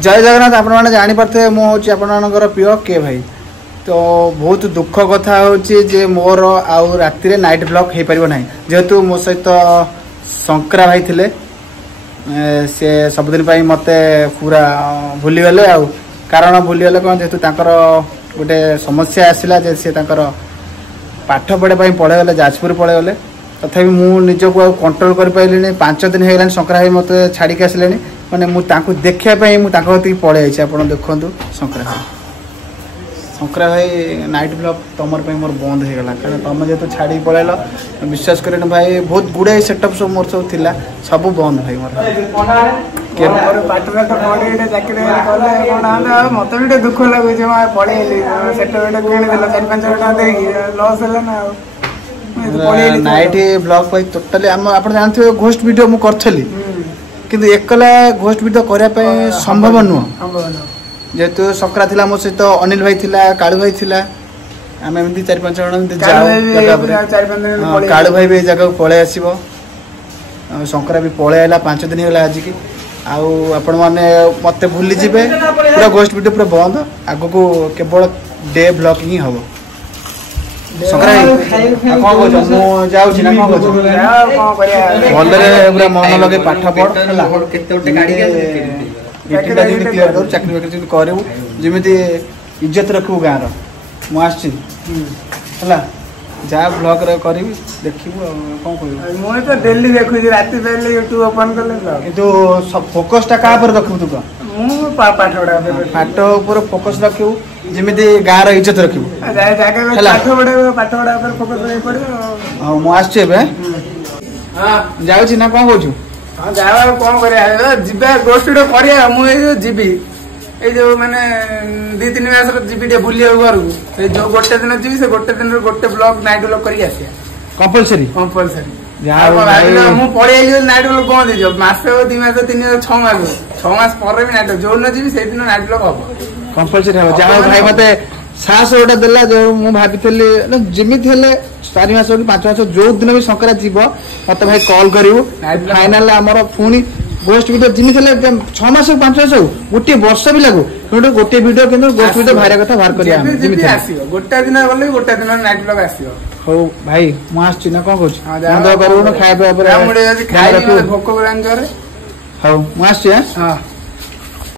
जय जगन्नाथ आपण मैंने जापारे मुझे आपणकर प्रिय के भाई। तो बहुत दुख कथा होचे मोर आउ राति नाइट ब्लॉग हो पार ना जेहेतु मो सहित शंकरा भाई थिले से सबुदिन मत पूरा भूलीगले आ कारण भूलीगले कौन जेहेतु गोटे समस्या आसला सी पाठ पढ़ाई पलैगले जाजपुर पलैगले तथापि मुझको कंट्रोल कर पारे 5 दिन हो शंकरा भाई मत छाड़ी आसिले मैंने मुझे देखापी मुझे पलि आप देखु शंकरा भाई शंकरा भाई नाइट ब्लॉग तुम मोर बंद हो गला कारण तुम जेहतु छाड़ी पलैल विश्वास कर भाई बहुत गुड़ाए सेटअप सब मोर सब थिला सब बंद भाई मोर मत भी दुख लगुच पढ़ेली नाइट ब्लॉग भाई टोटाली आप जानते घोस्ट वीडियो मुझे किंतु एकला घोस्ट वीडियो करने संभव नुह जेहेतु सकरा थिला मो सहित अनिल भाई थिला कालू भाई थिला आम एमती 4-5 जन कालू भाई भी जगह पलि आसो शंकरा भी पलि आला 5 दिन होगा आज की आपण मैंने मत भूली जीवे पूरा घोस्ट वीडियो पूरा बंद आग को केवल डे ब्लॉग ही हम शंकरा कौन कह जाऊँ ना कौन पूरा मन लगे पाठ पढ़ क्लियर कर चाकरी बाकरी करू जमी इज्जत रखू गाँव मुझे जहाँ ब्लॉग करी देखू कौन कह मुझे डेली देखुची राति पहले यूट्यूब ओपन कले कि फोकसटा क्या रखू तू कह पाठ ऊपर फोकस रखू जमी गाँव इज्जत रखू हाँ मुझे जाऊँ ना कौन कौन हाँ जावा कौन कर गोष्ठी कर मुझे जो मैंने 2-3 मास जी बुले घर को जो गोटे दिन जी से गोटे दिन गोटे ब्लॉग नाइट ब्लॉग कर कंपलसरी मुझे पढ़ी आई नाइट ब्लॉग बंद हो मसे 2 मास 3 मास 6 मास 6 मास पर भी नाइट जो दिन जी से दिन नाइट ब्लॉग हम कंपलसरी हम जहाँ भाई मत साहस गोटे देला जो मुझे भाई जमी 4 मास कि 5 मास जो दिन भी शंकरा जीव मत भाई कॉल करू फाइनाल आमर पुणी गोस्ट वीडियो जिमी 6 मास 5 मास गोटे वर्ष भी लागू गोटे वीडियो कि गोस्ट वीडियो बाहर कथा बाहर कर गोटे दिन गले गोटे दिन नाइट ब्लॉग आसो हो भाई मुझे ना कौन कह खाया खाई भोक हूँ मुझे